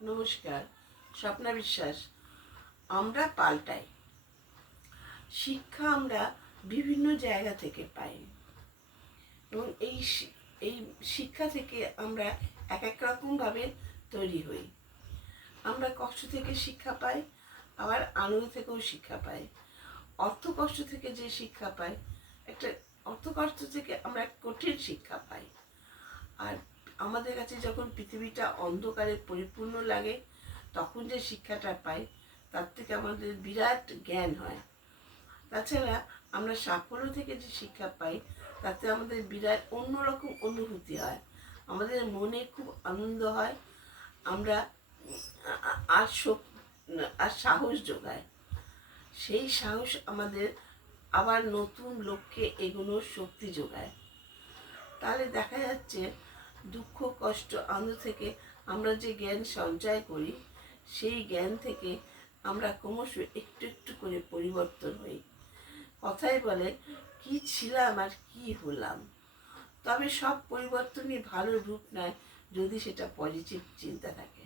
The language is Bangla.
নমস্কার, স্বপ্না বিশ্বাস। আমরা পাল্টাই। শিক্ষা আমরা বিভিন্ন জায়গা থেকে পাই এবং এই শিক্ষা থেকে আমরা এক এক রকমভাবে তৈরি হই। আমরা কষ্ট থেকে শিক্ষা পাই, আবার আনন্দ থেকেও শিক্ষা পাই। অর্থ কষ্ট থেকে যে শিক্ষা পাই, একটা অর্থ কষ্ট থেকে আমরা কঠিন শিক্ষা পাই। আর আমাদের কাছে যখন পৃথিবীটা অন্ধকারে পরিপূর্ণ লাগে, তখন যে শিক্ষাটা পাই তার থেকে আমাদের বিরাট জ্ঞান হয়। তাছাড়া আমরা সাফল্য থেকে যে শিক্ষা পাই তাতে আমাদের বিরাট অন্যরকম অনুভূতি হয়, আমাদের মনে খুব আনন্দ হয়। আমরা আর আর সাহস যোগায়। সেই সাহস আমাদের আবার নতুন লক্ষ্যে এগোনোর শক্তি যোগায়। তাহলে দেখা যাচ্ছে দুঃখ কষ্ট আনন্দ থেকে আমরা যে জ্ঞান সঞ্চয় করি, সেই জ্ঞান থেকে আমরা ক্রমশ একটু একটু করে পরিবর্তন হই। কথাই বলে, কি ছিলাম আর কি হলাম। তবে সব পরিবর্তনই ভালো রূপ নেয় যদি সেটা পজিটিভ চিন্তা থাকে।